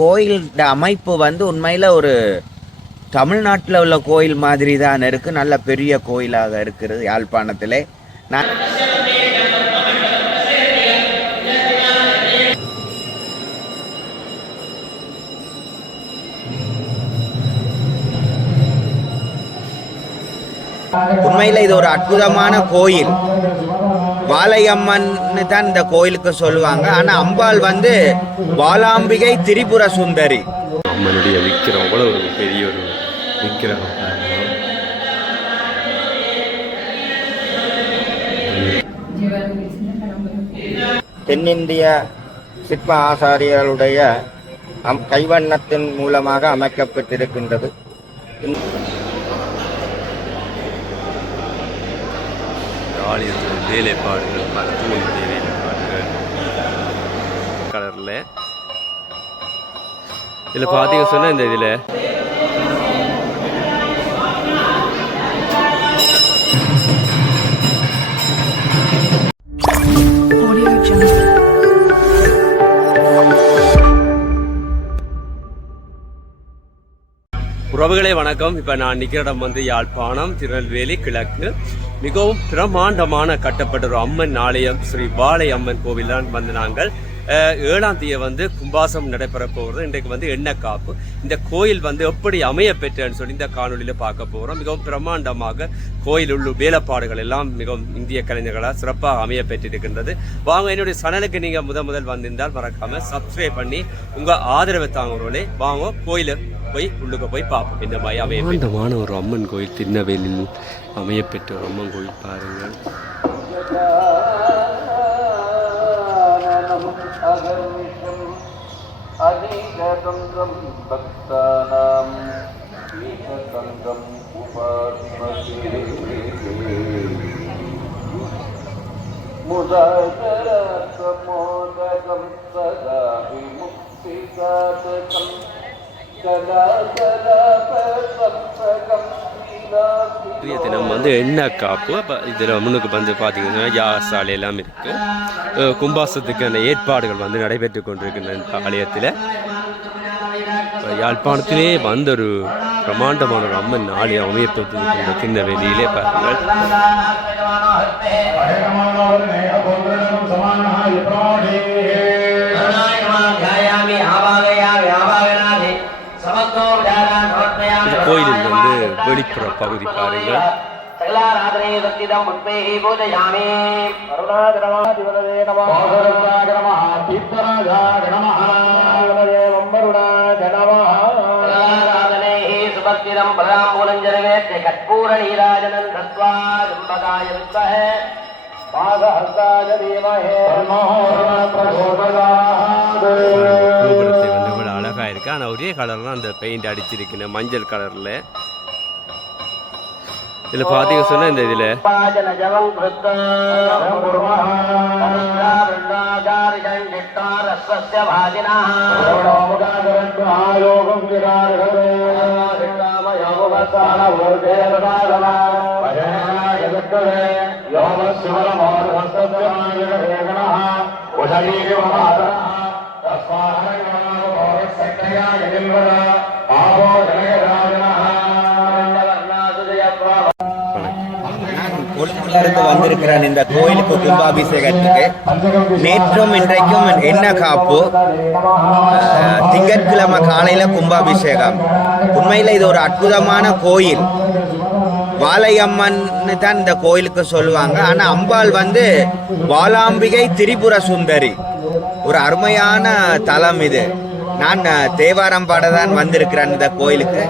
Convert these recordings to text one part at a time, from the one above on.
கோயில் அமைப்பு வந்து உண்மையில் ஒரு தமிழ்நாட்டில் உள்ள கோயில் மாதிரி தான் இருக்குது நல்ல பெரிய கோயிலாக இருக்கிறது யாழ்ப்பாணத்திலே. நான் உண்மையில் இது ஒரு அற்புதமான கோயில். வாழையம்மன் தான் இந்த கோயிலுக்கு சொல்லுவாங்க. ஆனால் அம்பாள் வந்து வாலாம்பிகை திரிபுர சுந்தரி. அம்மனுடைய விக்கிரம் அவ்வளோ ஒரு பெரிய ஒரு விக்கிரகம். தென்னிந்திய சிற்ப ஆசாரியர்களுடைய அம் கைவண்ணத்தின் மூலமாக அமைக்கப்பட்டிருக்கின்றது. ஆலயத்தில் வேலைப்பாடுகள் பல வேலைப்பாடுகள். கலரில். இதில் பார்த்தீங்க சொன்னால் இந்த இதில். உறவுகளே வணக்கம். இப்போ நான் நிற்கிற இடம் வந்து யாழ்ப்பாணம் திருநெல்வேலி கிழக்கு. மிகவும் பிரமாண்டமான கட்டப்பட்ட ஒரு அம்மன் ஆலயம் ஸ்ரீ வாழை அம்மன் கோவில் தான் வந்து நாங்கள் ஏழாம் தேதி வந்து கும்பாசம் நடைபெற போகிறது. இன்றைக்கு வந்து எண்ணெய் காப்பு. இந்த கோயில் வந்து எப்படி அமைய பெற்றேன்னு சொல்லி இந்த காணொலியில் பார்க்க போகிறோம் மிகவும் பிரம்மாண்டமாக கோயில் உள்ள வேலைப்பாடுகள் எல்லாம் மிகவும் இந்திய கலைஞர்களால் சிறப்பாக அமைய பெற்றிருக்கின்றது. வாங்க என்னுடைய சனலுக்கு நீங்கள் முத முதல் வந்திருந்தால் மறக்காமல் சப்ஸ்கிரைப் பண்ணி உங்கள் ஆதரவை தாங்குறவங்களே வாங்க கோயிலை போய் உள்ளுக்க போய் பார்ப்போம். இந்த மாதிரி அமைய பிரமாண்டமான ஒரு அம்மன் கோயில் திருநெல்வேலியில் அமையப்பெற்ற ஒரு அம்மன் கோயில் பாருங்கள். अगर्विषम् अनेकतं त्वं भक्तानाम् एककन्दम् उपात्मके मुदाकरत्वमोदकं सदा विमुक्तिदातकं कदा कदा प्रसप्तकम् இன்றைய தினம் வந்து எண்ணெய் காப்பு அப்போ இதில் முன்னுக்கு வந்து பார்த்தீங்கன்னா யாசாலை எல்லாம் இருக்குது கும்பாசத்துக்கான ஏற்பாடுகள் வந்து நடைபெற்று கொண்டிருக்கின்ற இந்த ஆலயத்தில். யாழ்ப்பாணத்திலே வந்த ஒரு பிரமாண்டமான ஒரு அம்மன் ஆலயம் அமையப்பட்டிருக்கின்ற வெளியிலே பாருங்கள். இந்த கோயிலில் வந்து வெளிப்புற பகுதி பாருங்கள் கற்பூர நீராஜனன் தத்வா ஜம்பகாய வித்மஹே பாதஹஸ்தாய தீமஹே பிரச்சோதயாத் கோபுரத்தை வந்து இவ்வளோ அழகாக இருக்கு. ஆனால் ஒரே கலர்லாம் அந்த பெயிண்ட் அடிச்சிருக்குன்னு மஞ்சள் கலரில் இதில் பார்த்தீங்க சொன்னால் இந்த இதில். பாஜன ஜனகராஜனா கிருத்தம் வந்திருக்கிறான் வந்திருக்கிறேன் இந்த கோயிலுக்கு கும்பாபிஷேகத்துக்கு. நேற்றும் இன்றைக்கும் என்ன காப்பு? திங்கட்கிழமை காலையில கும்பாபிஷேகம். உண்மையில் இது ஒரு அற்புதமான கோயில். வாழையம்மன் தான் இந்த கோயிலுக்கு சொல்லுவாங்க. ஆனா அம்பாள் வந்து வாலாம்பிகை திரிபுர சுந்தரி. ஒரு அருமையான தலம் இது. நான் தேவாரம் பாட தான் வந்திருக்கிறேன் இந்த கோயிலுக்கு.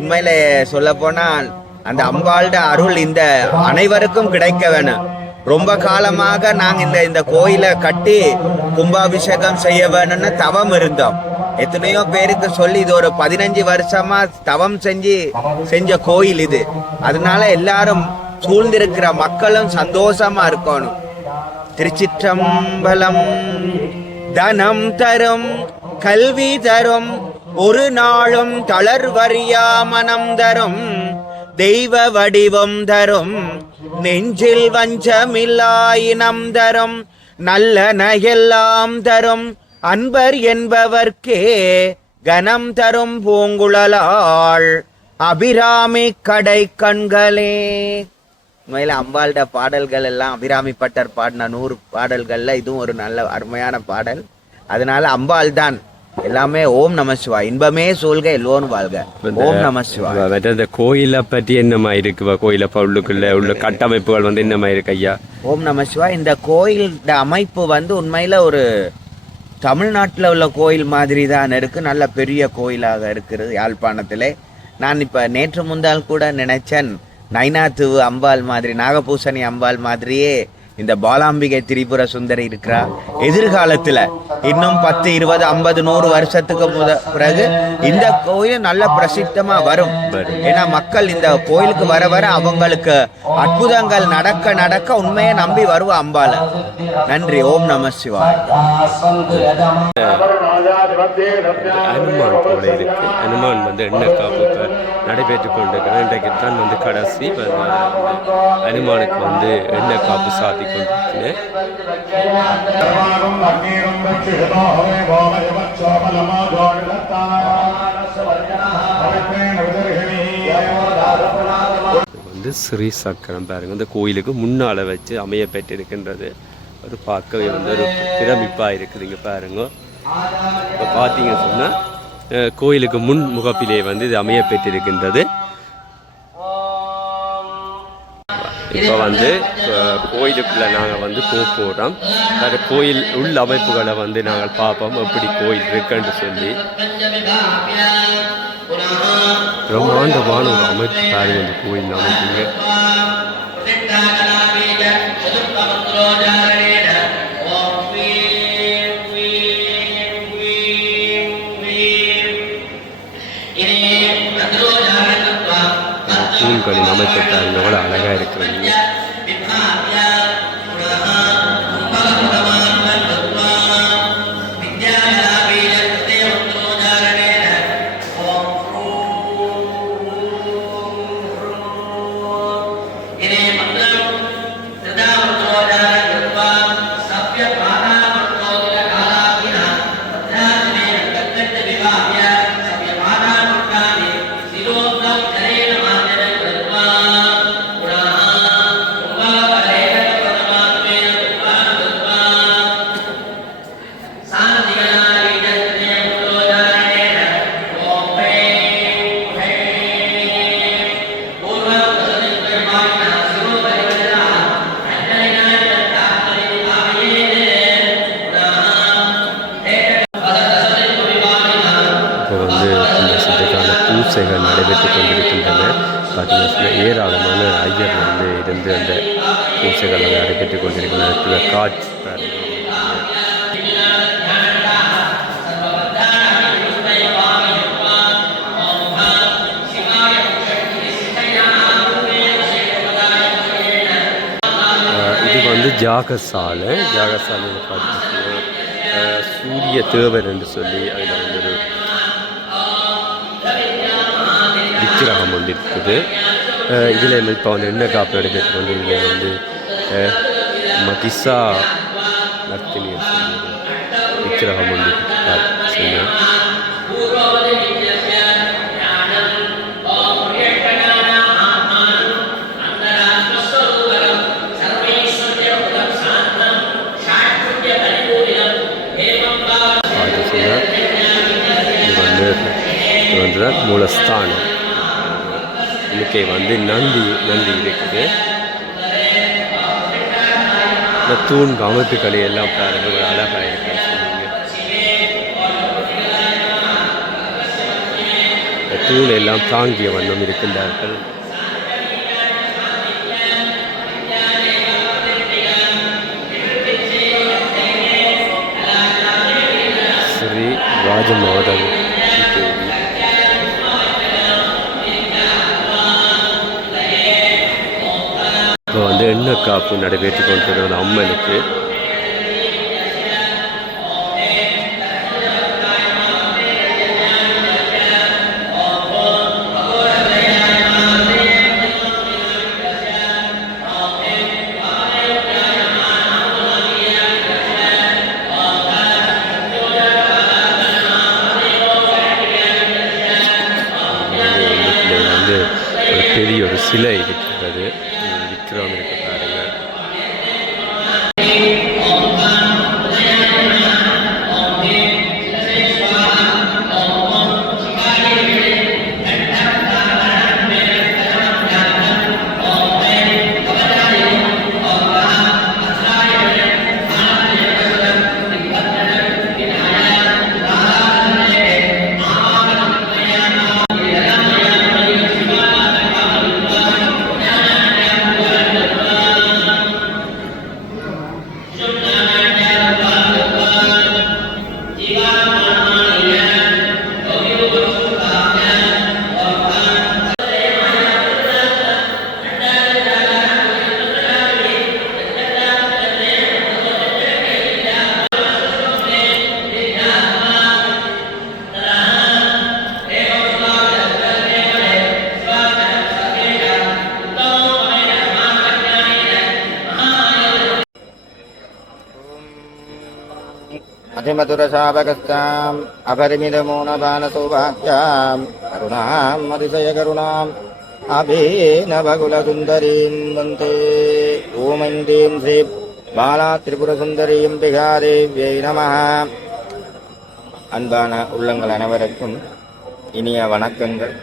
உண்மையில சொல்ல போனால் அந்த அம்பாள்ட அருள் இந்த அனைவருக்கும் கிடைக்க வேணும் ரொம்ப காலமாக நாங்கள் இந்த இந்த கோயிலை கட்டி கும்பாபிஷேகம் செய்ய வேணும்னு தவம் இருந்தோம். எத்தனையோ பேருக்கு சொல்லி இது ஒரு பதினஞ்சு வருஷமா தவம் செஞ்சு செஞ்ச கோயில் இது. அதனால எல்லாரும் சூழ்ந்திருக்கிற மக்களும் சந்தோஷமா இருக்கணும். திருச்சிற்றம்பலம் தனம் தரும் கல்வி தரும் ஒரு நாளும் தளர்வறியா மனம் தரும். தெய்வ வடிவம் தரும். நெஞ்சில் வஞ்சமில்லாயினம் தரும். நல்லன எல்லாம் தரும். அன்பர் என்பவர்க்கே கனம் தரும் பூங்குழலாள். அபிராமி கடை கண்களே உண்மையில அம்பாள்ட பாடல்கள் எல்லாம் அபிராமி பட்டர் பாடின நூறு பாடல்கள்ல இதுவும் ஒரு நல்ல அருமையான பாடல். அதனால அம்பாள் தான் எல்லாமே ஓம் நம சிவா இன்பமே சூழ்க எல்லோரும் வாழ்க. ஓம் நம சிவா இந்த கோயிலை பற்றி என்னமா இருக்கு? கோயிலை உள்ளுக்குள்ள உள்ள கட்டமைப்புகள் வந்து என்னமா இருக்கு ஐயா? ஓம் நம சிவா இந்த கோயில் அமைப்பு வந்து உண்மையில ஒரு தமிழ்நாட்டில் உள்ள கோயில் மாதிரி தான் இருக்கு. நல்ல பெரிய கோயிலாக இருக்கிறது யாழ்ப்பாணத்திலே. நான் இப்போ நேற்று முந்தால் கூட நினைச்சேன். நைனாத்துவு அம்பாள் மாதிரி நாகபூசணி அம்பாள் மாதிரியே இந்த பாலாம்பிகை திரிபுர சுந்தரி இருக்கிறா. எதிர்காலத்தில் இன்னும் பத்து இருபது ஐம்பது நூறு வருஷத்துக்கு முத பிறகு இந்த கோயில் நல்ல பிரசித்தமா வரும். ஏன்னா மக்கள் இந்த கோயிலுக்கு வர வர அவங்களுக்கு அற்புதங்கள் நடக்க நடக்க உண்மையை நம்பி வருவா அம்பால நன்றி. ஓம் நம சிவாய். அனுமான் போல இருக்கு. அனுமான் வந்து என்ன காப்பு இப்ப நடைபெற்று கொண்டிருக்கிறேன் இன்றைக்கு தான் வந்து கடைசி அனுமானுக்கு வந்து என்ன காப்பு சாதி வந்து ஸ்ரீ சக்கரம் பாருங்க. இந்த கோயிலுக்கு முன்னால வச்சு அமைய பெற்றிருக்கின்றது. ஒரு பார்க்கவே வந்து ஒரு பிரமிப்பா இருக்குது இங்க பாருங்க. இப்போ பார்த்தீங்க சொன்னா அஹ், கோயிலுக்கு முன் முகப்பிலே வந்து இது அமைய பெற்றிருக்கின்றது. இப்போ வந்து கோயிலுக்குள்ளே நாங்கள் வந்து போக போகிறோம் அது கோயில் உள் அமைப்புகளை வந்து நாங்கள் பார்ப்போம். எப்படி கோயில் இருக்குன்னு சொல்லி. பிரம்மாண்டமான ஒரு அமைப்பு பாருங்க இந்த கோயில் அமைப்புங்க. தூண்களின் அமைப்பு பாருங்க எவ்வளோ ஜாகசாலை ஜாகசாலையில் பார்த்தீங்கன்னா சூரிய தேவர் என்று சொல்லி அதில் வந்து ஒரு விக்கிரகம் வந்து இருக்குது. இதில் இப்போ வந்து என்ன காப்பு நடைபெற்று வந்து இதில் வந்து மதிசா நர்த்தினி விக்கிரகம் வந்து இது தான் மூலஸ்தானம். இன்னைக்கு வந்து நந்தி நந்தி இருக்குது. இந்த தூண் அமைப்புகளை எல்லாம் பாருங்கள் ஒரு அழகாக இருக்குன்னு சொன்னீங்க இந்த தூண் எல்லாம் தாங்கிய வண்ணம் இருக்கின்றார்கள். வந்து எண்ணெய் காப்பு நடைபெற்று கொண்டிருக்கிற அம்மனுக்கு. அதிமதுரசாபகஸ்தாம் அபரிமிதமூனபானசௌபாக்கியாம் கருணாம் அதிசயகருணாம் அபீனபகுலசுந்தரீம் வந்தே ஓமந்தீம் ஸ்ரீ பாலா திரிபுரசுந்தரீம் பிகாதேவியை நம அன்பான உள்ளங்கள் அனைவருக்கும் இனிய வணக்கங்கள்.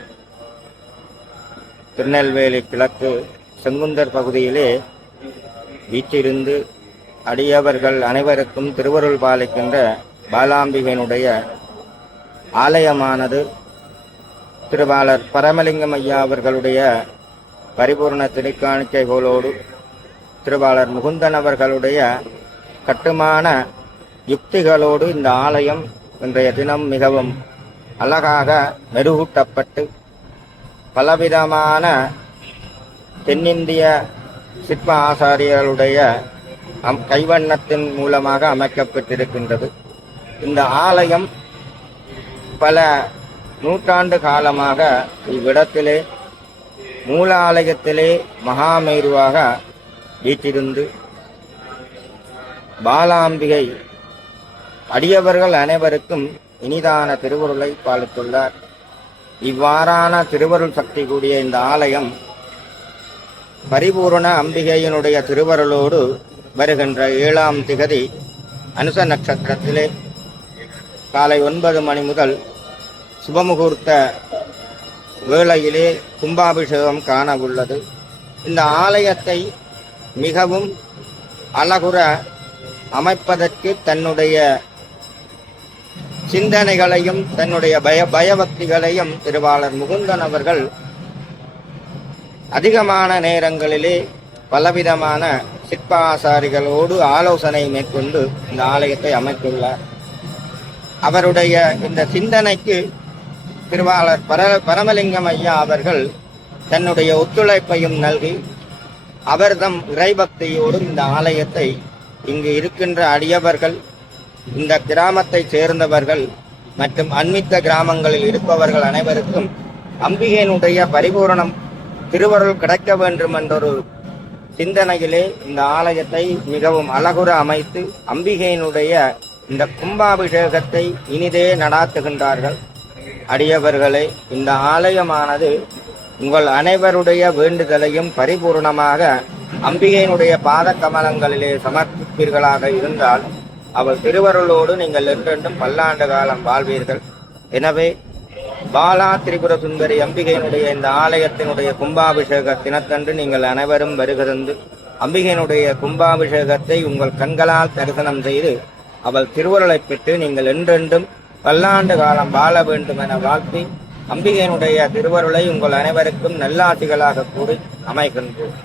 திருநெல்வேலி கிழக்கு செங்குந்தர் பகுதியிலே வீட்டிலிருந்து அடியவர்கள் அனைவருக்கும் திருவருள் பாலிக்கின்ற பாலாம்பிகையினுடைய ஆலயமானது திருவாளர் பரமலிங்கம் ஐயா அவர்களுடைய பரிபூர்ண திருக்காணிக்கைகளோடு திருவாளர் முகுந்தன் அவர்களுடைய கட்டுமான யுக்திகளோடு இந்த ஆலயம் இன்றைய தினம் மிகவும் அழகாக மெருகூட்டப்பட்டு பலவிதமான தென்னிந்திய சிற்ப ஆசாரியர்களுடைய அம் கைவண்ணத்தின் மூலமாக அமைக்கப்பட்டிருக்கின்றது. இந்த ஆலயம் பல நூற்றாண்டு காலமாக இவ்விடத்திலே மூல ஆலயத்திலே மகாமேருவாக வீட்டிருந்து பாலாம்பிகை அடியவர்கள் அனைவருக்கும் இனிதான திருவருளை பாலித்துள்ளார். இவ்வாறான திருவருள் சக்தி கூடிய இந்த ஆலயம் பரிபூரண அம்பிகையினுடைய திருவருளோடு வருகின்ற ஏழாம் திகதி அனுச நட்சத்திரத்திலே காலை ஒன்பது மணி முதல் சுபமுகூர்த்த வேளையிலே கும்பாபிஷேகம் காண உள்ளது. இந்த ஆலயத்தை மிகவும் அழகுற அமைப்பதற்கு தன்னுடைய சிந்தனைகளையும் தன்னுடைய பய பயபக்திகளையும் திருவாளர் முகுந்தன் அவர்கள் அதிகமான நேரங்களிலே பலவிதமான சிற்பாசாரிகளோடு ஆலோசனை மேற்கொண்டு இந்த ஆலயத்தை அமைத்துள்ளார். அவருடைய இந்த சிந்தனைக்கு திருவாளர் பர பரமலிங்கம் ஐயா அவர்கள் தன்னுடைய ஒத்துழைப்பையும் நல்கி அவர்தம் இறைபக்தியோடு இந்த ஆலயத்தை இங்கு இருக்கின்ற அடியவர்கள் இந்த கிராமத்தைச் சேர்ந்தவர்கள் மற்றும் அண்மித்த கிராமங்களில் இருப்பவர்கள் அனைவருக்கும் அம்பிகையினுடைய பரிபூரணம் திருவருள் கிடைக்க வேண்டும் என்றொரு சிந்தனையிலே இந்த ஆலயத்தை மிகவும் அழகுற அமைத்து அம்பிகையினுடைய இந்த கும்பாபிஷேகத்தை இனிதே நடாத்துகின்றார்கள். அடியவர்களே இந்த ஆலயமானது உங்கள் அனைவருடைய வேண்டுதலையும் பரிபூர்ணமாக அம்பிகையினுடைய பாத கமலங்களிலே சமர்ப்பிப்பீர்களாக இருந்தால் அவள் திருவருளோடு நீங்கள் என்றென்றும் பல்லாண்டு காலம் வாழ்வீர்கள். எனவே பாலா திரிபுர சுந்தரி அம்பிகையினுடைய இந்த ஆலயத்தினுடைய கும்பாபிஷேக தினத்தன்று நீங்கள் அனைவரும் வருகிறது அம்பிகையினுடைய கும்பாபிஷேகத்தை உங்கள் கண்களால் தரிசனம் செய்து அவள் திருவருளை பெற்று நீங்கள் என்றென்றும் பல்லாண்டு காலம் வாழ வேண்டும் என வாழ்த்தி அம்பிகையினுடைய திருவருளை உங்கள் அனைவருக்கும் நல்லாசிகளாக கூறி அமைகின்றோம்.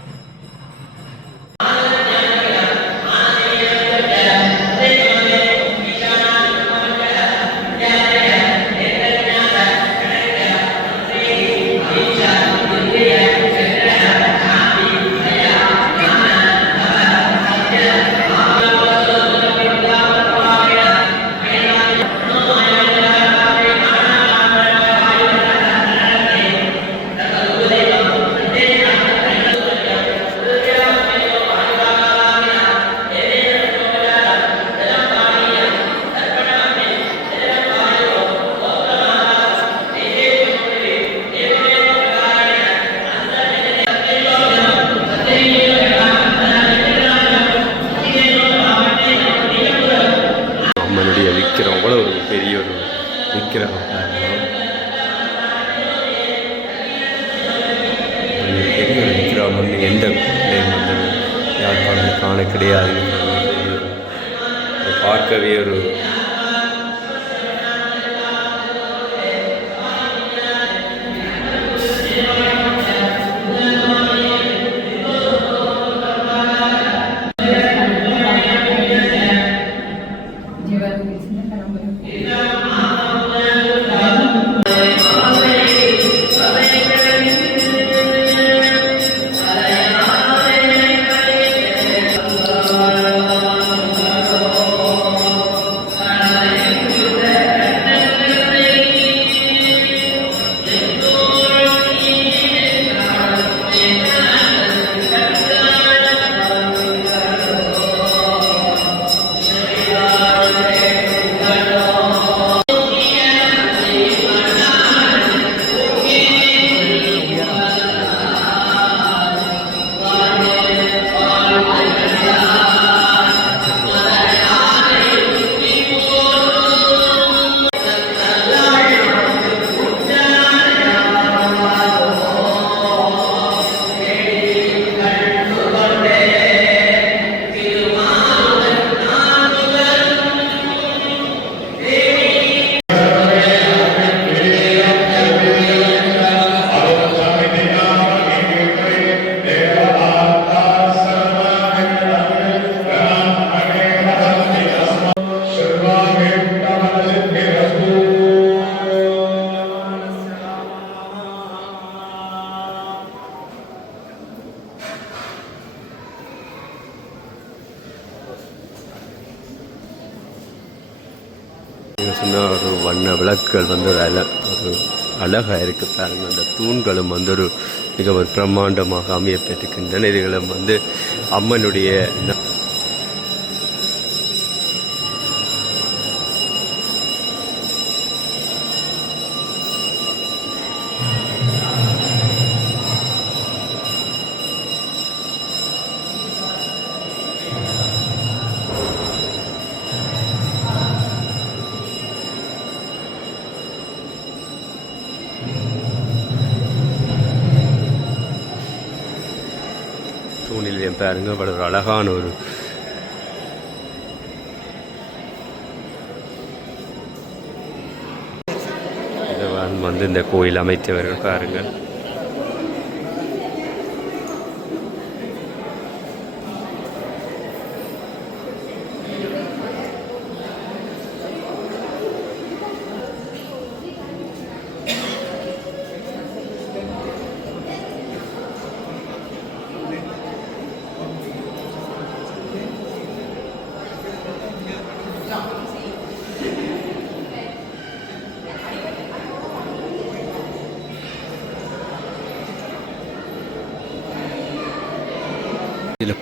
பார்க்கவே ஒரு நீங்கள் சொன்ன ஒரு வண்ண விளக்குகள் வந்து ஒரு அல ஒரு அழகாக இருக்குது பாருங்க. அந்த தூண்களும் வந்து ஒரு மிக ஒரு பிரம்மாண்டமாக அமையப்பட்டிருக்கின்றன இதுகளும் வந்து அம்மனுடைய அழகான ஒரு இதை வந்து இந்த கோயில் அமைத்தவர்கள் பாருங்கள்.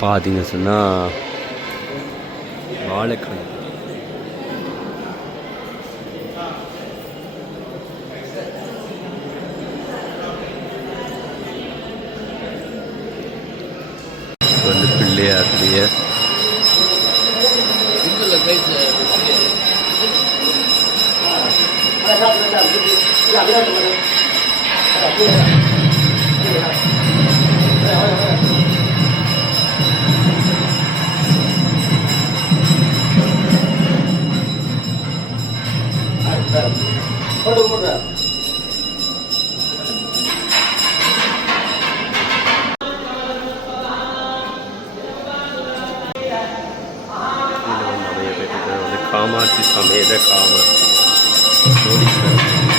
பார்த்தீங்க சொன்னால் வாழைக்கண் வந்து பிள்ளையாருடைய இதில் வந்து காமாட்சி சமேத காமாட்சி கோடீஸ்வரர்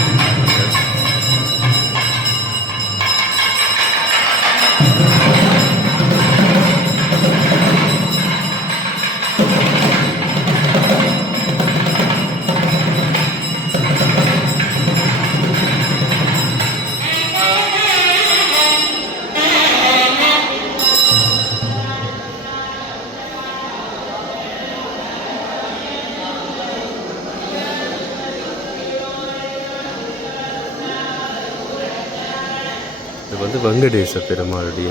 வெங்கடேச பெருமாளுடைய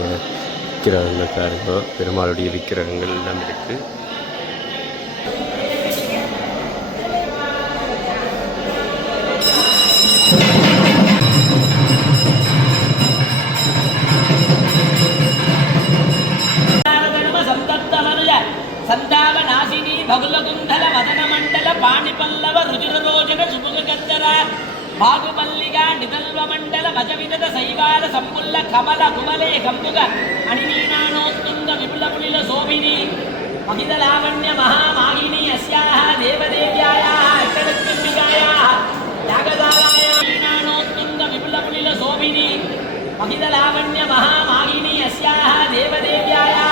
விக்கிரகங்கள் பாருங்கள் பெருமாளுடைய விக்கிரகங்கள் எல்லாம் இருக்கு. బాగుపల్లిగా నిదల్వ మండల భజ విదత శైవాల సంపుల్ల కమల కుమలే కంబుగ అణినీనాణోత్తుంగ విపులములిల శోభిని. మహిత మహామాగిని అస్యాహ దేవదేవ్యాయా అక్కడత్తుంబికాయా శోభిని. మహిత మహామాగిని అస్యాహ దేవదేవ్యాయా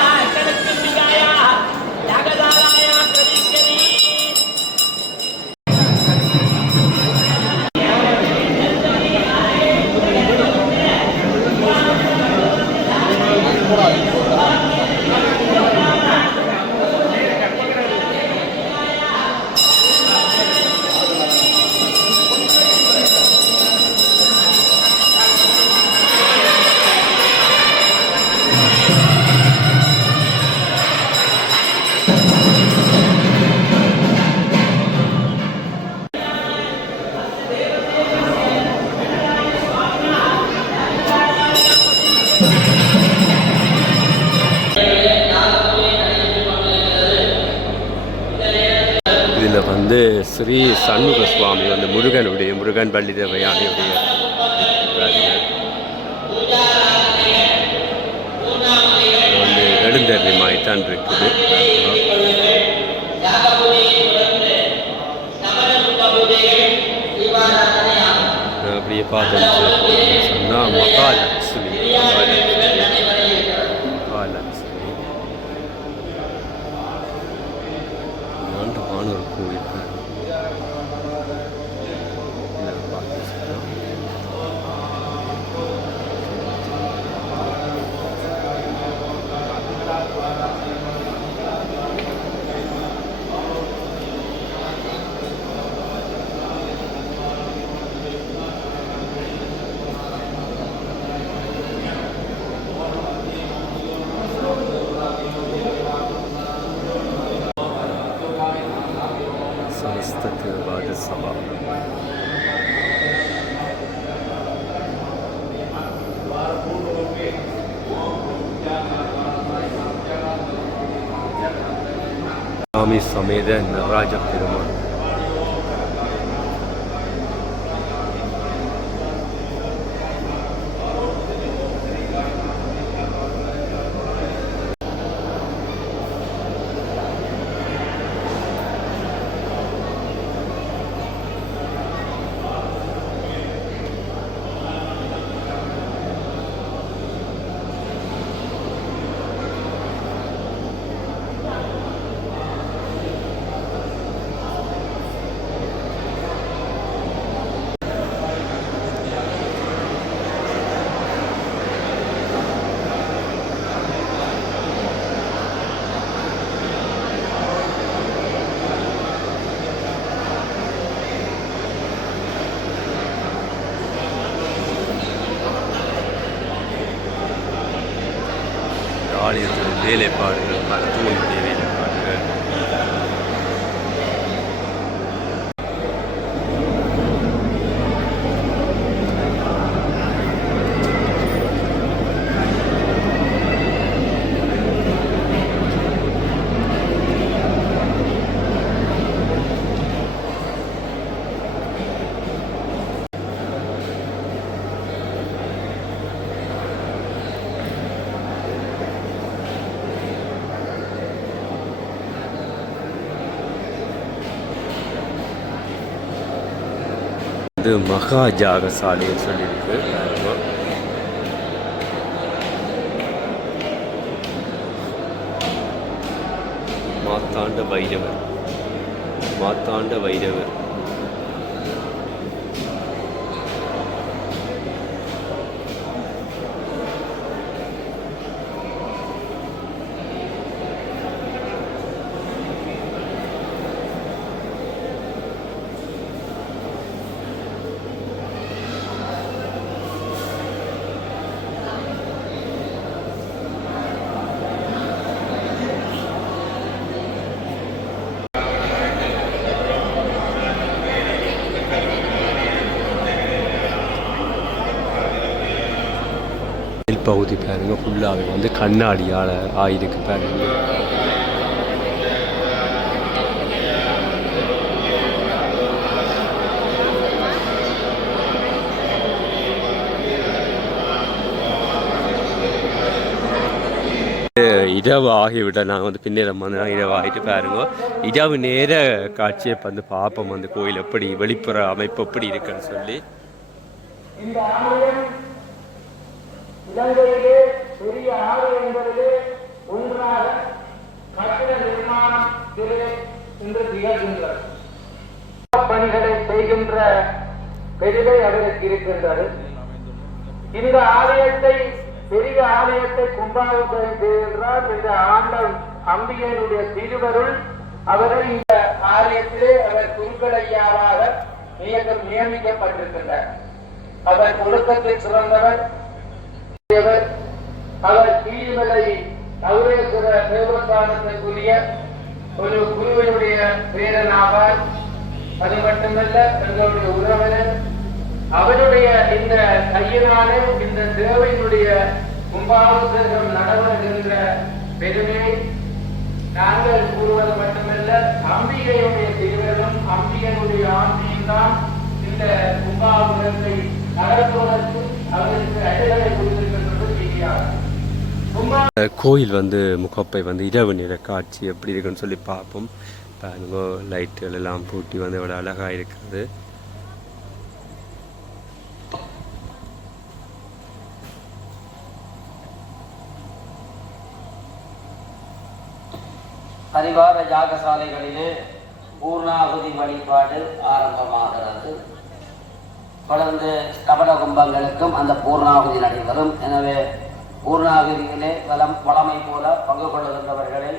சண்முக சுவாமி வந்து முருகனுடைய முருகன் பள்ளி தேவையானையுடைய வந்து எழுந்தறிமாய்த்தான் இருக்குது அப்படியே பார்த்தோம் சொன்னால் மகாலட்சுமி மகாலட்சுமி. சுவாமி சமேத Lele இது மகா ஜாகசாலின்னு சொல்லியிருக்கு. மாத்தாண்ட வைரவர். மாத்தாண்ட வைரவர். பகுதி பாருங்கள் ஃபுல்லாகவே வந்து கண்ணாடியால் ஆயிருக்கு பாருங்கள் இரவு ஆகிவிட நான் வந்து பின்னிடம் வந்து இரவு ஆகிட்டு பாருங்க. இரவு நேர காட்சியை வந்து பார்ப்போம். வந்து கோயில் எப்படி வெளிப்புற அமைப்பு எப்படி இருக்குன்னு சொல்லி. இலங்கையிலே பெரிய ஆறு என்பதிலே ஒன்றாக கட்டிட நிர்மாணத்திலே என்று திகழ்கின்றது. பணிகளை செய்கின்ற பெருமை அவருக்கு இருக்கின்றது. இந்த ஆலயத்தை பெரிய ஆலயத்தை கும்பாபிஷேகம் செய்கின்றார். இந்த ஆண்டம் அம்பிகையினுடைய திருவருள் அவரை இந்த ஆலயத்திலே அவர் குருக்களையாவாக நியமிக்கப்பட்டிருக்கின்றார். அவர் ஒழுக்கத்தில் சிறந்தவர். அவர் தீமலை நவரேஸ்வர தேவஸ்தானத்திற்குரிய ஒரு குருவனுடைய பேரன் ஆவார் அது மட்டுமல்ல தங்களுடைய உறவினர். அவருடைய இந்த கையினாலே இந்த தேவையினுடைய கும்பாபிஷேகம் நடைபெறுகின்ற பெருமையை நாங்கள் கூறுவது மட்டுமல்ல அம்பிகையுடைய திருவரும் அம்பிகையுடைய ஆட்சியும் தான் இந்த கும்பாபிஷேகத்தை நடத்துவதற்கு அவருக்கு அடிகளை கொடுத்திருக்கின்றது கோயில் வந்து முகப்பை வந்து இரவு நிற காட்சி எப்படி இருக்குன்னு சொல்லி பார்ப்போம். பாருங்க லைட்டுகள் எல்லாம் பூட்டி வந்து எவ்வளோ அழகாக இருக்கிறது பரிவார யாகசாலைகளிலே பூர்ணாகுதி வழிபாடு ஆரம்பமாகிறது. தொடர்ந்து கபட கும்பங்களுக்கும் அந்த பூர்ணாகுதி நடைபெறும். எனவே பூர்ணாகுதியிலே வளம் வளமை போல பங்கு கொள்ளுகின்றவர்களை